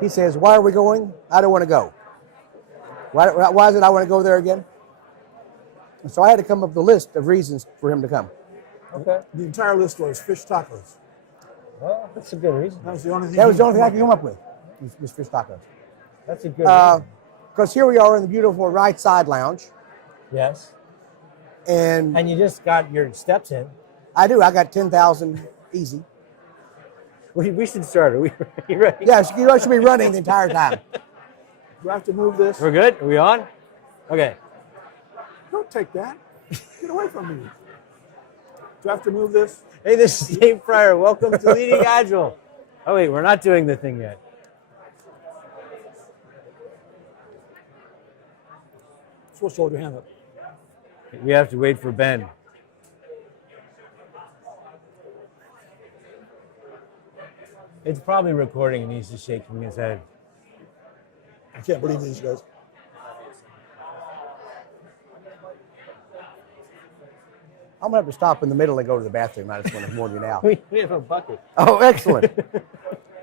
He says, why are we going? I don't want to go. Why is it I want to go there again? And so I had to come up with a list of reasons for him to come. Okay. The entire list was fish tacos. Well, that's a good reason. That was the only thing. That was the only thing I could come up with, was fish tacos. That's a good reason. Because here we are in the beautiful right side lounge. Yes. And you just got your steps in. I do. I got 10,000 easy. We should start. Are you ready? Yeah, you should be running the entire time. Do I have to move this? We're good? Are we on? Okay. Don't take that. Get away from me. Do I have to move this? Hey, this is Dave Pryor. Welcome to Leading Agile. Oh, wait, we're not doing the thing yet. You're supposed to hold your hand up. We have to wait for Ben. It's probably recording and he's just shaking his head. I can't believe these guys. I'm going to have to stop in the middle and go to the bathroom. I just want to warn you now. We have a bucket. Oh, excellent.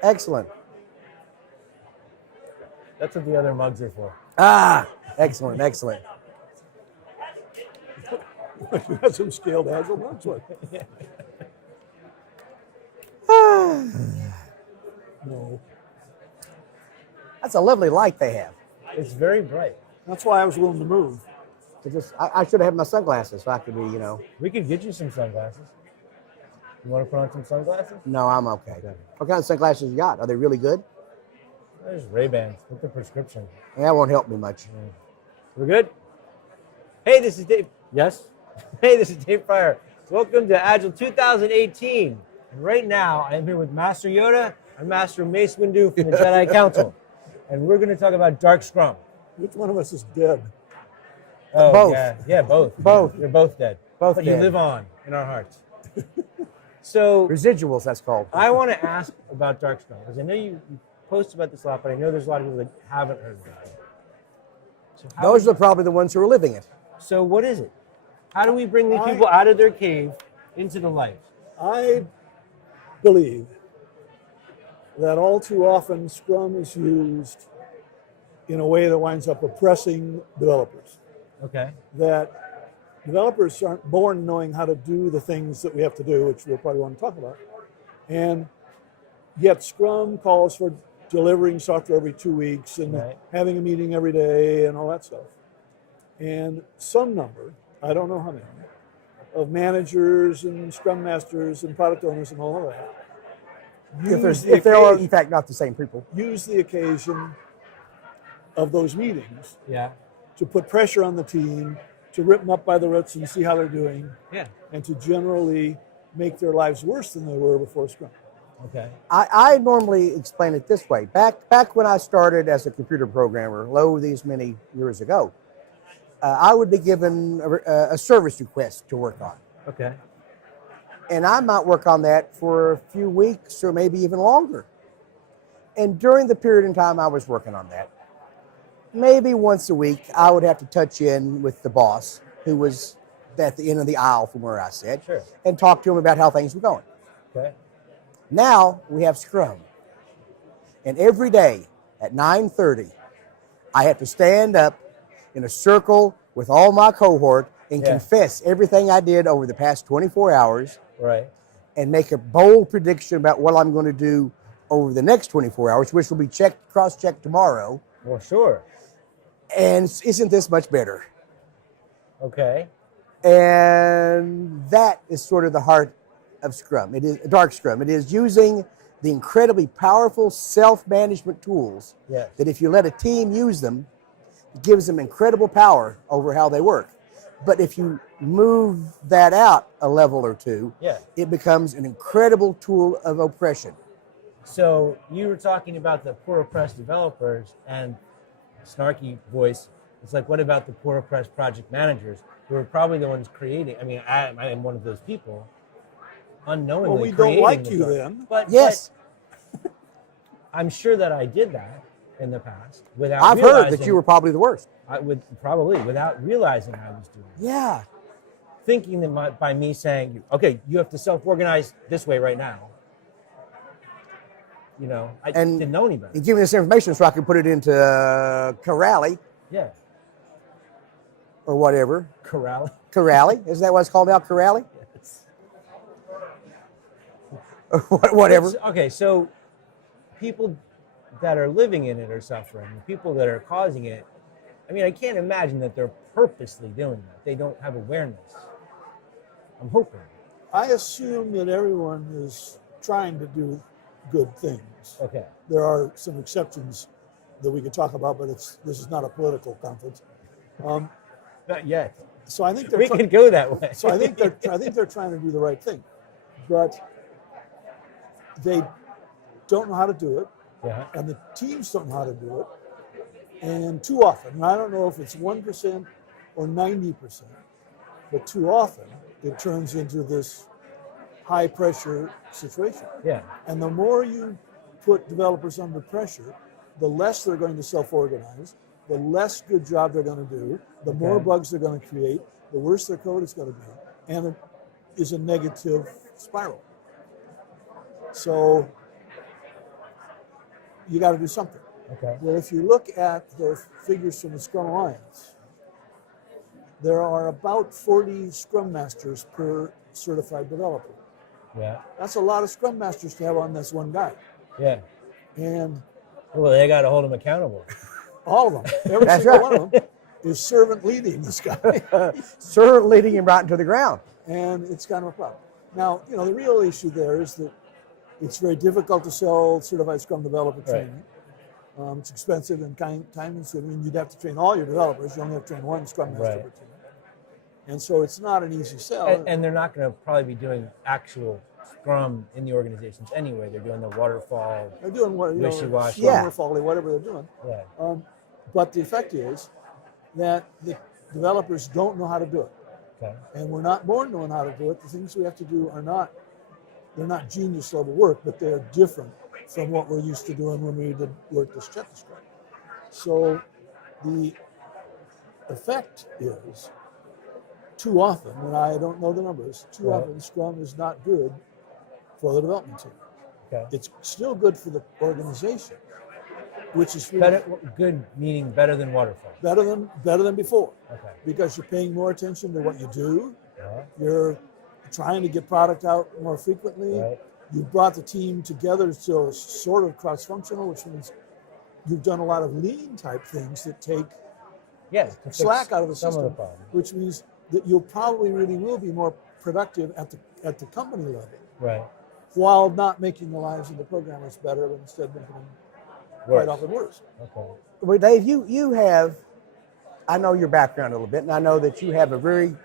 Excellent. That's what the other mugs are for. Ah, excellent, excellent. You got some scaled agile mugs. What? No. That's a lovely light they have. It's very bright. That's why I was willing to move. I should have had my sunglasses so I could be, We could get you some sunglasses. You want to put on some sunglasses? No, I'm okay. What kind of sunglasses you got? Are they really good? There's Ray-Bans with the prescription. That won't help me much. We're good? Hey, this is Dave. Yes? Hey, this is Dave Pryor. Welcome to Agile 2018. And right now, I am here with Master Yoda and Master Mace Windu from the Jedi Council. And we're going to talk about Dark Scrum. Which one of us is dead? Oh, Both. Yeah, both. Both. You're both dead. Both But dead. you live on in our hearts. So Residuals, that's called. I want to ask about Dark Scrum, because I know you post about this a lot, but I know there's a lot of people that haven't heard about it. So Those are probably the ones who are living it. So what is it? How do we bring these people out of their cave into the light? I believe that all too often Scrum is used in a way that winds up oppressing developers. Okay. That developers aren't born knowing how to do the things that we have to do, which we'll probably want to talk about. And yet Scrum calls for delivering software every 2 weeks and having a meeting every day and all that stuff. And some number, I don't know how many, of managers and Scrum masters and product owners and all of that, If they are, in fact, not the same people. use the occasion of those meetings to put pressure on the team, to rip them up by the roots and see how they're doing, and to generally make their lives worse than they were before Scrum. Okay. I normally explain it this way. Back when I started as a computer programmer, these many years ago, I would be given a service request to work on. Okay. And I might work on that for a few weeks or maybe even longer. And during the period in time I was working on that, maybe once a week, I would have to touch in with the boss, who was at the end of the aisle from where I sat, and talk to him about how things were going. Okay. Now we have Scrum. And every day at 9:30, I have to stand up in a circle with all my cohort and confess everything I did over the past 24 hours. Right. And make a bold prediction about what I'm going to do over the next 24 hours, which will be cross-checked tomorrow. Well, sure. And isn't this much better? Okay. And that is sort of the heart of Scrum. It is Dark Scrum. It is using the incredibly powerful self-management tools that if you let a team use them, it gives them incredible power over how they work. But if you move that out a level or two, it becomes an incredible tool of oppression. So you were talking about the poor oppressed developers and snarky voice. It's like, what about the poor oppressed project managers who are probably the ones creating? I mean, I am one of those people, unknowingly. Well, we don't like you then. But I'm sure that I did that in the past without. I've heard that you were probably the worst. I would probably without realizing I was doing it. Yeah. Thinking that by me saying, okay, you have to self-organize this way right now. you know, I And didn't know any better. You give me this information so I can put it into Corrali Yeah. or whatever. Corral. Corrali, is that what it's called now? Corrali? Yes. Or whatever. Okay, so people that are living in it are suffering. People that are causing it, I mean, I can't imagine that they're purposely doing that. They don't have awareness. I'm hoping. I assume that everyone is trying to do good things. Okay. There are some exceptions that we could talk about, but this is not a political conference. Not yet. So I think We can go that way. So I think they're trying to do the right thing, but they don't know how to do it, Yeah. and the teams don't know how to do it, and too often, and I don't know if it's 1% or 90%, but too often it turns into this high pressure situation. Yeah. And the more you put developers under pressure, the less they're going to self-organize, the less good job they're going to do, the more bugs they're going to create, the worse their code is going to be, and it is a negative spiral. So you got to do something. Okay. Well, if you look at the figures from the Scrum Alliance, there are about 40 Scrum Masters per certified developer. Yeah. That's a lot of Scrum Masters to have on this one guy. Yeah. And Well, they got to hold them accountable. all of them, every That's single right. one of them, is servant leading this guy. Servant leading him right into the ground. And it's kind of a problem. Now, you know, the real issue there is that it's very difficult to sell certified Scrum developer training. It's expensive and time consuming. You'd have to train all your developers. You only have to train one Scrum Master per team. And so it's not an easy sell. And they're not going to probably be doing actual Scrum in the organizations anyway. They're doing the waterfall. They're doing what, you know, Wishy-washy. Scrum or Foley, whatever they're doing. Yeah. But the effect is that the developers don't know how to do it. Okay. And we're not born knowing how to do it. The things we have to do they're not genius level work, but they're different from what we're used to doing when we did work this Chet described. So the effect is too often, and I don't know the numbers, too often Scrum is not good for the development team. Okay. It's still good for the organization, which is really Better, good meaning better than waterfall. better than before. Okay. Because you're paying more attention to what you do. Yeah. You're trying to get product out more frequently. Right. You've brought the team together so it's sort of cross-functional, which means you've done a lot of lean type things that take slack out of the system, which means that you'll probably really will be more productive at the company level, Right. while not making the lives of the programmers better, but instead making them quite often worse. Okay. Well, Dave, you have, I know your background a little bit, and I know that you have a very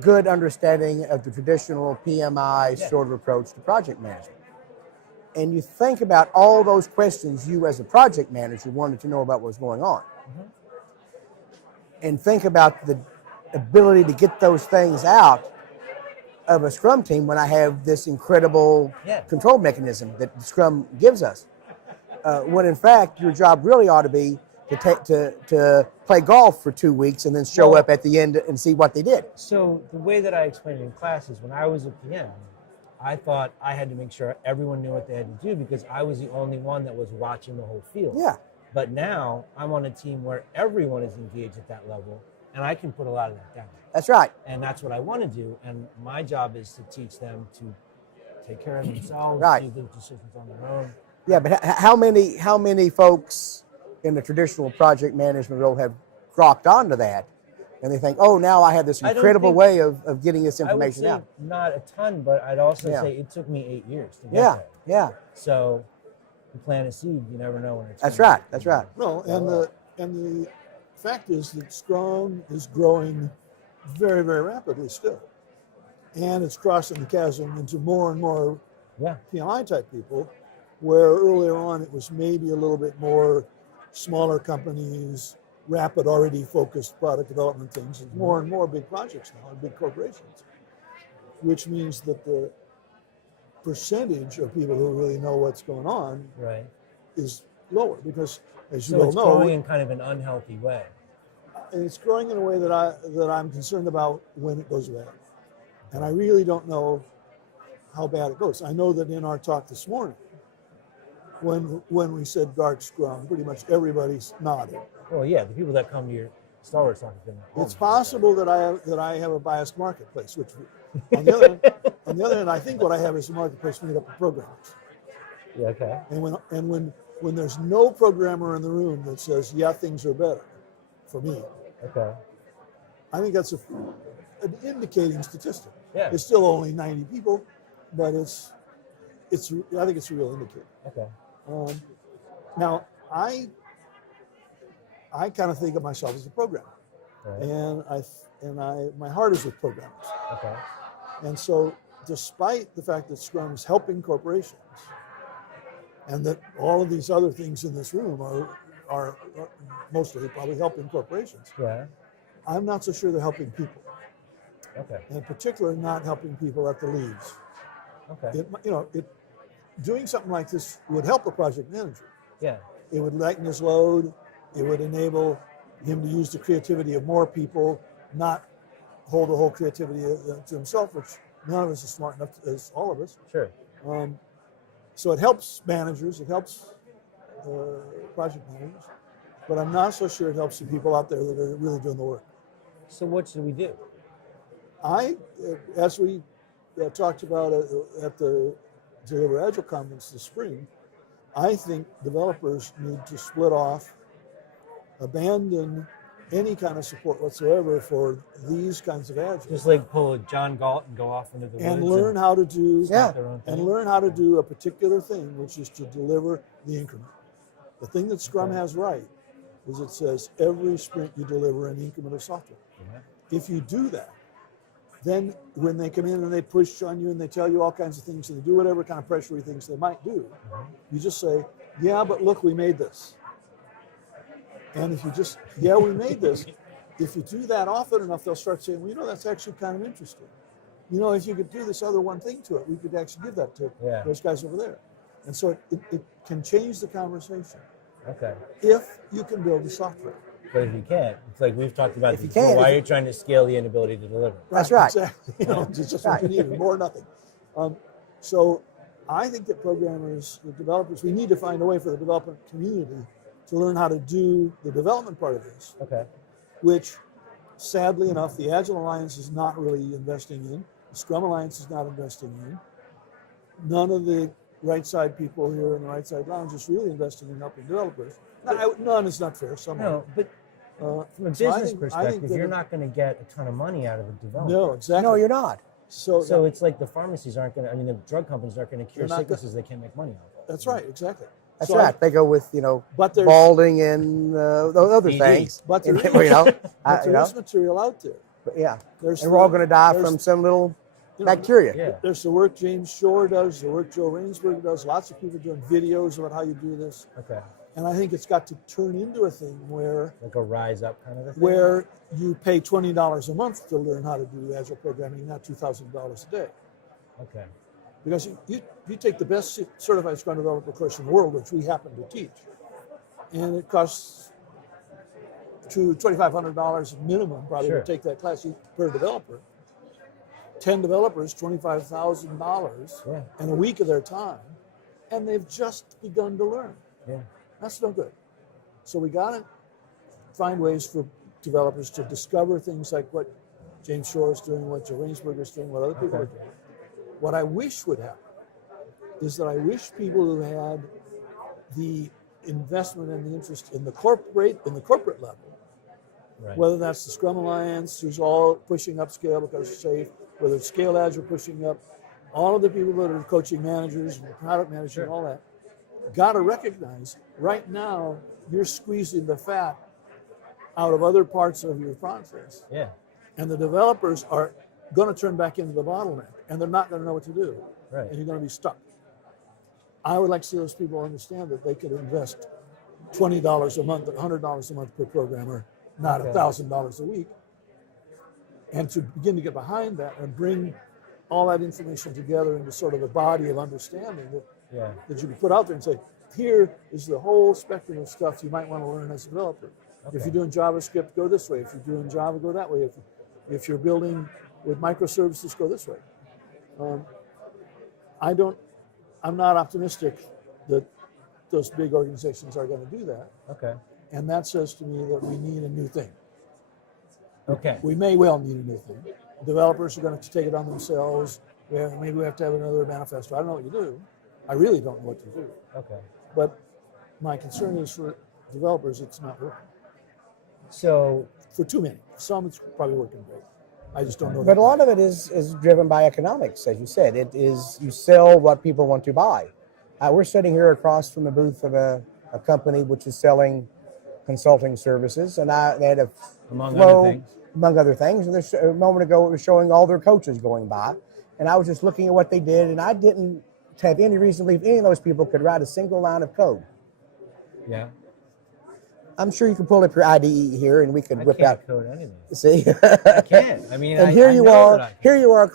good understanding of the traditional PMI sort of approach to project management. And you think about all those questions you as a project manager wanted to know about what was going on. Mm-hmm. And think about the ability to get those things out of a Scrum team when I have this incredible control mechanism that Scrum gives us. When in fact, your job really ought to be to play golf for 2 weeks and then show up at the end and see what they did. So the way that I explained it in classes, when I was a PM, I thought I had to make sure everyone knew what they had to do because I was the only one that was watching the whole field. Yeah. But now I'm on a team where everyone is engaged at that level, and I can put a lot of that down. That's right. And that's what I want to do. And my job is to teach them to take care of themselves, do those decisions on their own. Yeah, but how many folks in the traditional project management role have dropped onto that, and they think, oh, now I have this incredible way of getting this information out? Not a ton, but I'd also say it took me 8 years to get there. Yeah. So you plant a seed, you never know when it's That's right. No, and the fact is that Scrum is growing very, very rapidly still. And it's crossing the chasm into more and more PMI type people, where earlier on it was maybe a little bit more smaller companies, rapid, already focused product development things, and more big projects now, and big corporations, which means that the percentage of people who really know what's going on is lower because, as you well know, it's growing in kind of an unhealthy way. And it's growing in a way that I'm concerned about when it goes bad. And I really don't know how bad it goes. I know that in our talk this morning, when we said dark Scrum, pretty much everybody's nodded. Well, yeah, the people that come to your Star Wars talk can. It's possible that I have a biased marketplace, which on the other hand, I think what I have is a marketplace made up of programmers. Yeah. Okay. And when there's no programmer in the room that says, yeah, things are better for me. Okay. I think that's an indicating statistic. Yeah. It's still only 90 people, but I think it's a real indicator. Okay. Now, I kind of think of myself as a programmer, Right. and my heart is with programmers. Okay. And so, despite the fact that Scrum is helping corporations, and that all of these other things in this room are mostly probably helping corporations, Yeah. I'm not so sure they're helping people, Okay. and in particular, not helping people at the leads. Okay. Doing something like this would help a project manager. Yeah. It would lighten his load. It would enable him to use the creativity of more people, not hold the whole creativity to himself, which none of us is smart enough to, as all of us. Sure. So it helps managers, it helps project managers, but I'm not so sure it helps the people out there that are really doing the work. So what should we do? As we talked about at the Deliver Agile conference this spring, I think developers need to split off, abandon any kind of support whatsoever for these kinds of Agile. Just like pull a John Galt and go off into the woods And learn how to do start their own thing? and learn how to do a particular thing, which is to deliver the increment. The thing that Scrum has right is it says every sprint you deliver an increment of software. Yeah. If you do that, then when they come in and they push on you and they tell you all kinds of things and they do whatever kind of pressury things they might do, you just say, yeah, but look, we made this. And if you just, yeah, we made this, if you do that often enough, they'll start saying, well, that's actually kind of interesting. If you could do this other one thing to it, we could actually give that to those guys over there. And so it can change the conversation. Okay. If you can build the software. But if you can't, it's like we've talked about If you before, can't, why if are you trying to scale the inability to deliver? That's right. Exactly. It's just what you need, more or nothing. So I think that programmers, the developers, we need to find a way for the development community to learn how to do the development part of this, Okay. which sadly enough, the Agile Alliance is not really investing in. The Scrum Alliance is not investing in. None of the right side people here in the right side lounge is really investing in helping developers. None is not fair. Some No, but from a business perspective, you're not going to get a ton of money out of the developer. No, exactly. No, you're not. So it's like the pharmacies aren't going to, the drug companies aren't going to cure They're not sicknesses they can't make money off of. That's right, exactly. That's So right. They go with, But there's- balding and other BD. things. But there And, is, there is material out there. But yeah. There's And we're all going to die there's- from some little you know, bacteria. Yeah. There's the work James Shore does, the work Joe Rainsberg does. Lots of people doing videos about how you do this. Okay. And I think it's got to turn into a thing where Like a rise up kind of a thing? where you pay $20 a month to learn how to do Agile programming, not $2,000 a day. Okay. Because you take the best certified Scrum developer course in the world, which we happen to teach, and it costs $2,500 minimum probably Sure. to take that class per developer. 10 developers, $25,000 Yeah. and a week of their time, and they've just begun to learn. Yeah. That's no good. So we got to find ways for developers to discover things like what James Shore is doing, what Joe Rainsberg is doing, what other people are doing. What I wish would happen is that I wish people who had the investment and the interest in the corporate level, Right. whether that's the Scrum Alliance, who's all pushing up scale because it's safe, whether it's Scale Agile pushing up, all of the people that are coaching managers and product managers and all that, got to recognize right now you're squeezing the fat out of other parts of your process. Yeah. And the developers are going to turn back into the bottleneck, and they're not going to know what to do. Right. And you're going to be stuck. I would like to see those people understand that they could invest $20 a month, $100 a month per programmer, not $1,000 a week, and to begin to get behind that and bring all that information together into sort of a body of understanding that you can put out there and say, here is the whole spectrum of stuff you might want to learn as a developer. Okay. If you're doing JavaScript, go this way. If you're doing Java, go that way. If you're building with microservices, go this way. I'm not optimistic that those big organizations are going to do that. Okay. And that says to me that we need a new thing. Okay. We may well need a new thing. Developers are going to take it on themselves. Maybe we have to have another manifesto. I don't know what you do. I really don't know what to do. Okay. But my concern is for developers, it's not working. So For too many. Some, it's probably working great. I just don't know. But a lot of it is driven by economics, as you said. It is, you sell what people want to buy. We're sitting here across from the booth of a company which is selling consulting services, and they had a Among flow, other things. among other things. And there's, a moment ago, it was showing all their coaches going by, and I was just looking at what they did, and I didn't have any reason to believe any of those people could write a single line of code. Yeah. I'm sure you can pull up your IDE here, and we could whip out. I can't code anything. See, I can't. I mean, and I here you know that are. I can. Here you are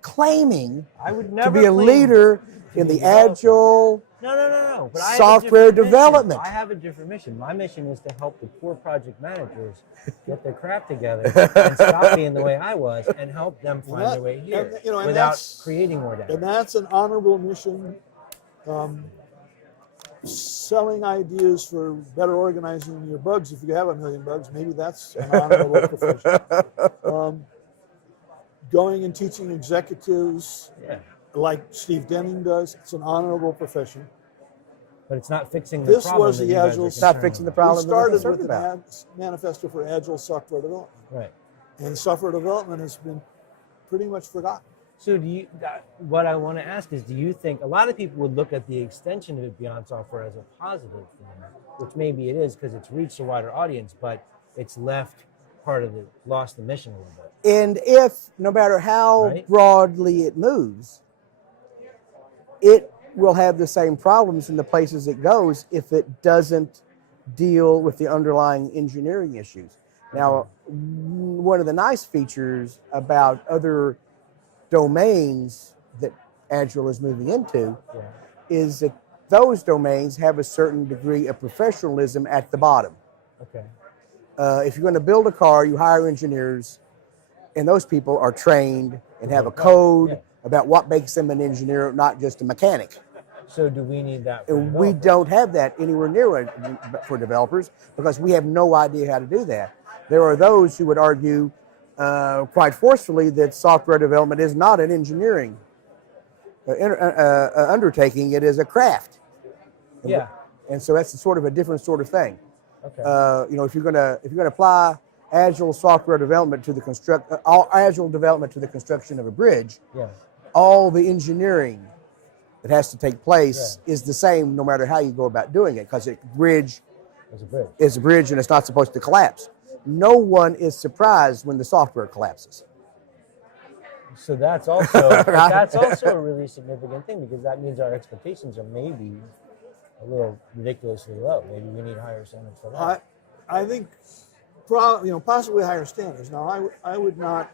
claiming I would to never be a claim leader to in be the a developer. agile No. But I have a software different mission. development. I have a different mission. My mission is to help the poor project managers get their crap together and stop being the way I was, and help them find their way here and without that's- creating more damage. And that's an honorable mission. Selling ideas for better organizing your bugs, if you have 1 million bugs, maybe that's an honorable profession. Going and teaching executives Yeah. like Steve Denning does, it's an honorable profession. But it's not fixing the This problem. was that the you guys Agile are It's not concerned fixing the with. problem. We that we're started concerned with about. the manifesto for Agile software development, Right. and software development has been pretty much forgotten. So what I want to ask is, do you think a lot of people would look at the extension of it beyond software as a positive thing, which maybe it is because it's reached a wider audience, but it's lost the mission a little bit. And if, no matter how Right. broadly it moves, it will have the same problems in the places it goes if it doesn't deal with the underlying engineering issues. Now, one of the nice features about other domains that Agile is moving into Yeah. is that those domains have a certain degree of professionalism at the bottom. Okay. If you're going to build a car, you hire engineers, and those people are trained and have a code Yeah. about what makes them an engineer, not just a mechanic. So do we need that? For And we developers? don't have that anywhere near it for developers because we have no idea how to do that. There are those who would argue quite forcefully that software development is not an engineering undertaking; it is a craft. Yeah. And so that's sort of a different sort of thing. Okay. If you're gonna apply agile software development to the agile development to the construction of a bridge, Yeah. all the engineering that has to take place is the same no matter how you go about doing it, because a bridge There's a bridge. is a bridge and it's not supposed to collapse. No one is surprised when the software collapses. So that's also that's also a really significant thing, because that means our expectations are maybe a little ridiculously low. Maybe we need higher standards for that. I think, possibly higher standards. Now, I would not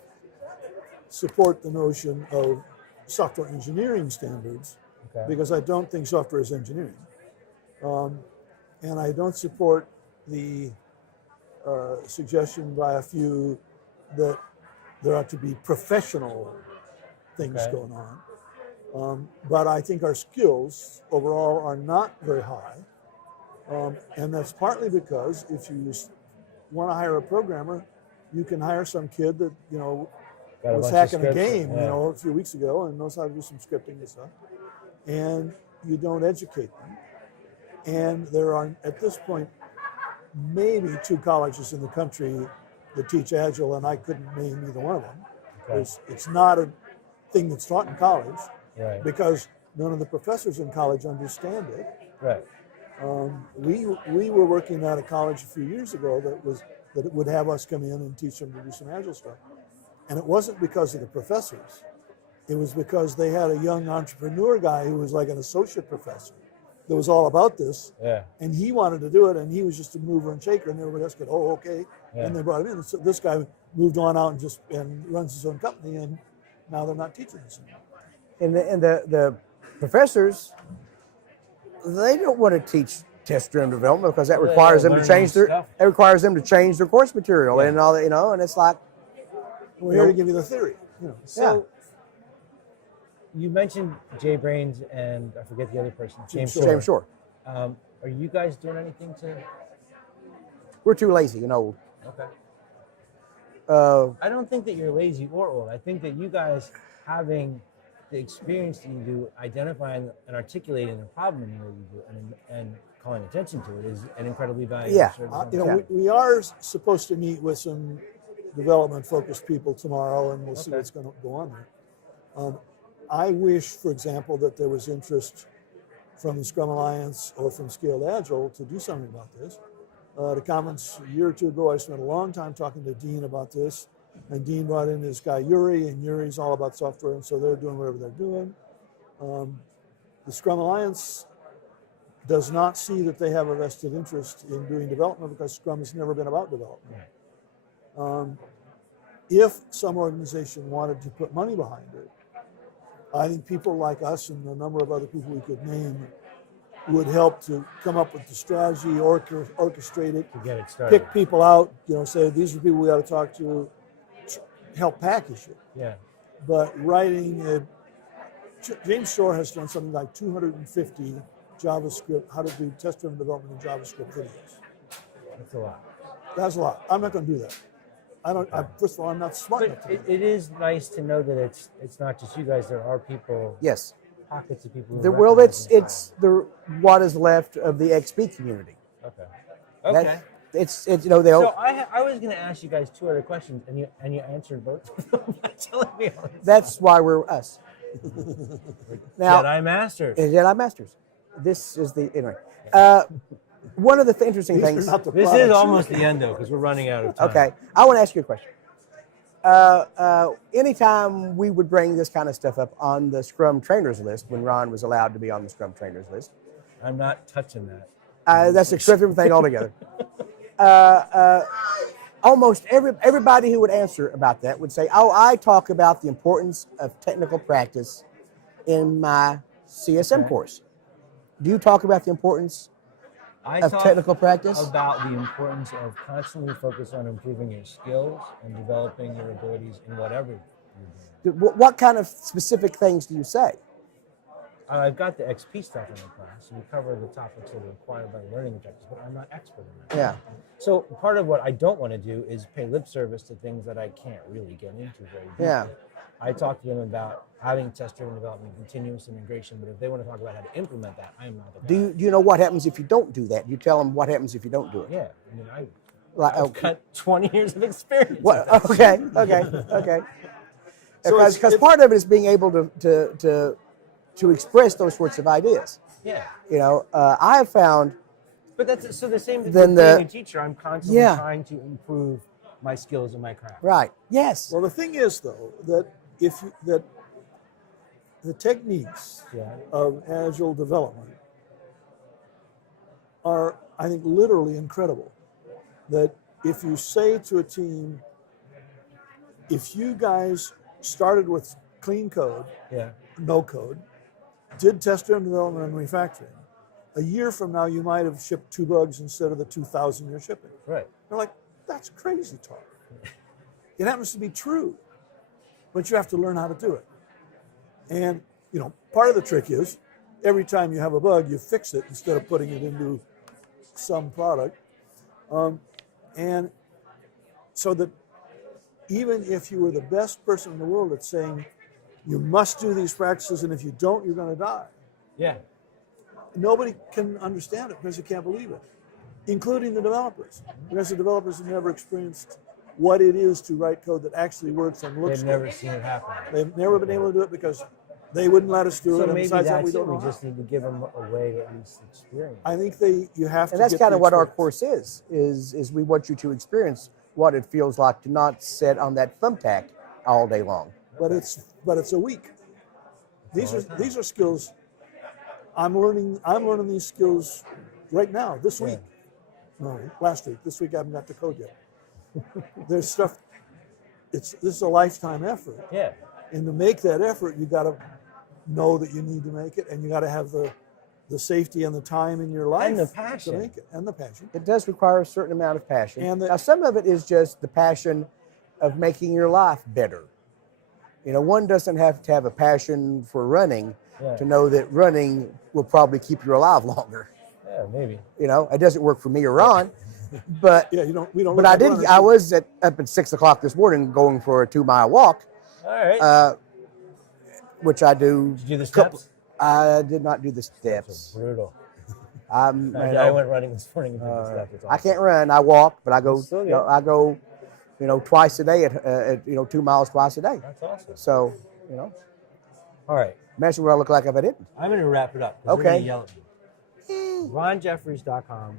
support the notion of software engineering standards because I don't think software is engineering, and I don't support the suggestion by a few that there ought to be professional things going on. But I think our skills overall are not very high. And that's partly because if you want to hire a programmer, you can hire some kid that, Got a was bunch of hacking a scripts, game, yeah. a few weeks ago and knows how to do some scripting and stuff. And you don't educate them. And there are, at this point, maybe 2 colleges in the country that teach Agile, and I couldn't name either one of them. It's not a thing that's taught in college because none of the professors in college understand it. Right. We were working at a college a few years ago that it would have us come in and teach them to do some Agile stuff. And it wasn't because of the professors. It was because they had a young entrepreneur guy who was like an associate professor that was all about this. Yeah. And he wanted to do it, and he was just a mover and shaker, and everybody else could, okay. Yeah. And they brought him in. And so this guy moved on out and runs his own company, and now they're not teaching us anymore. And the professors, they don't want to teach test-driven development because that requires them to learn change new stuff. their course material and all that, and it's like, We're here to give you the theory. So you mentioned Jay Brains and I forget the other person, James James Shore. Are you guys doing anything to? We're too lazy and old. Okay. I don't think that you're lazy or old. I think that you guys having the experience that you do, identifying and articulating the problem in the way you do, and calling attention to it is an incredibly valuable service. We are supposed to meet with some development-focused people tomorrow, and we'll see what's going to go on there. I wish, for example, that there was interest from the Scrum Alliance or from Scaled Agile to do something about this. At a conference a year or two ago, I spent a long time talking to Dean about this, and Dean brought in this guy Yuri, and Yuri's all about software, and so they're doing whatever they're doing. The Scrum Alliance does not see that they have a vested interest in doing development because Scrum has never been about development. If some organization wanted to put money behind it, I think people like us and a number of other people we could name would help to come up with the strategy, orchestrate it, to get it started. Pick people out, say these are people we ought to talk to, help package it. Yeah. But James Shore has done something like 250 JavaScript, how to do test-driven development in JavaScript videos. That's a lot. That's a lot. I'm not going to do that. First of all, I'm not smart enough to do that. It is nice to know that it's not just you guys. There are people. Yes. Pockets of people. It's the what is left of the XP community. Okay. It's they'll. So I was going to ask you guys two other questions, and you answered both of them by telling me all this. That's why we're us. Now, Jedi Masters. Jedi Masters. This is the anyway. One of the interesting things. This is almost the end, though, because we're running out of time. Okay, I want to ask you a question. Anytime we would bring this kind of stuff up on the Scrum trainers list, when Ron was allowed to be on the Scrum trainers list, I'm not touching that. That's a different thing altogether. Almost everybody who would answer about that would say, "Oh, I talk about the importance of technical practice in my CSM course." Do you talk about the importance of technical practice? About the importance of constantly focus on improving your skills and developing your abilities in whatever you're doing. What kind of specific things do you say? I've got the XP stuff in the class, so we cover the topics that are required by learning objectives, but I'm not expert in that. Yeah. So part of what I don't want to do is pay lip service to things that I can't really get into very deeply. Yeah. I talk to them about having test-driven development, continuous integration, but if they want to talk about how to implement that, I am not the guy. Do you know what happens if you don't do that? You tell them what happens if you don't do it. Yeah, I mean, I've got 20 years of experience. Okay. Because part of it is being able to express those sorts of ideas. Yeah. I have found. But that's so the same thing with being a teacher. I'm constantly trying to improve my skills and my craft. Right. Yes. Well, the thing is, though, that that the techniques of Agile development are, I think, literally incredible. That if you say to a team, if you guys started with clean code, no code, did test-driven development and refactoring, a year from now you might have shipped 2 bugs instead of the 2,000 you're shipping. Right. They're like, that's crazy talk. It happens to be true, but you have to learn how to do it. And, part of the trick is every time you have a bug, you fix it instead of putting it into some product. And so that even if you were the best person in the world at saying, you must do these practices, and if you don't, you're going to die. Yeah. Nobody can understand it because they can't believe it, including the developers. Because the developers have never experienced what it is to write code that actually works and looks good. They've never seen it happen. They've never been able to do it because they wouldn't let us do it. So And maybe besides that's that, we don't know we just need to give them a way to at least experience. I think you have to. And that's get kind of the what our experience. course is we want you to experience what it feels like to not sit on that thumbtack all day long. But it's a week. These are skills. I'm learning these skills right now, this week. No, last week. This week I haven't got the code yet. There's stuff. This is a lifetime effort. Yeah. And to make that effort, you got to know that you need to make it, and you got to have the safety and the time in your life and the passion to make it, and the passion. It does require a certain amount of passion. And now, some of it is just the passion of making your life better. one doesn't have to have a passion for running Yeah. to know that running will probably keep you alive longer. Yeah, maybe. It doesn't work for me or Ron, but Yeah, we don't. but look I like did. runners. I was up at 6 o'clock this morning going for a 2-mile walk, All right. which I do. Did you do the steps? I did not do the steps. Brutal. I I went running this morning and did the steps. It's I awesome. can't run. I walk, but I go. Still good. I go, twice a day at 2 miles twice a day. That's awesome. So, All right. imagine what I look like if I didn't. I'm going to wrap it up. 'Cause Okay. You're going to yell at me. RonJeffries.com,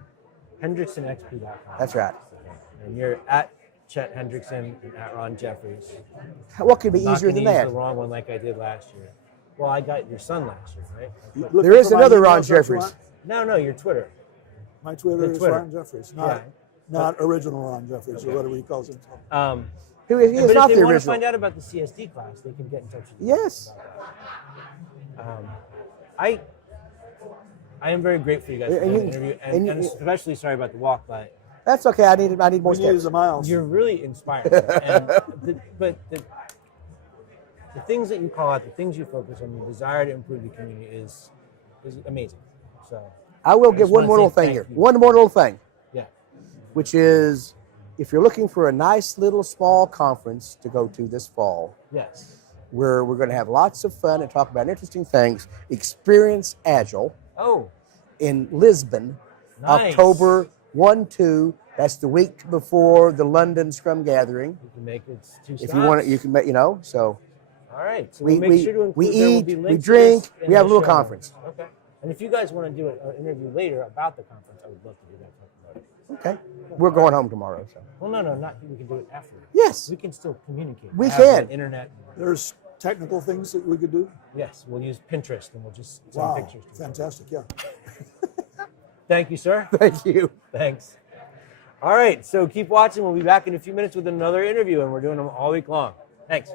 HendricksonXP.com. That's right. And you're at Chet Hendrickson and at Ron Jeffries. What could be Not easier gonna than use that? the wrong one like I did last year. Well, I got your son last year, right? Looking There is for my another emails, Ron don't you Jeffries. want? No, your Twitter. My Twitter Your is Twitter. Ron Jeffries, not original Ron Jeffries or whatever he calls himself. He But is if not they the want to original. find out about the CSD class, they can get in touch with you. Yes. about that. I am very grateful you guys for And the you- interview, and and you- especially sorry about the walk, but That's okay. I need more We needed steps. the miles. you're really inspiring. And but the things that you call out, the things you focus on, the desire to improve the community is amazing. So I will I give just one wanna more say little thing thank here. you. One more little thing, yeah, which is if you're looking for a nice little small conference to go to this fall, yes. where we're going to have lots of fun and talk about interesting things, experience Agile Oh, in Lisbon, nice. October 1-2. That's the week before the London Scrum Gathering. You can make it 2 If stops. you want it, you can make, so All right. So we, we'll make sure to we include there will eat, be we links to drink, this in we have a the little show notes. conference. Okay. And if you guys want to do an interview later about the conference, I would love to do that. Talk about it. Okay. We're going home tomorrow. So. Well, no, not we can do it after. Yes. We can still communicate. We have can. the internet. There's technical things that we could do. Yes, we'll use Pinterest and we'll just send Wow, pictures. To each other. fantastic! Yeah. Thank you, sir. Thank you. Thanks. All right, so keep watching. We'll be back in a few minutes with another interview, and we're doing them all week long. Thanks.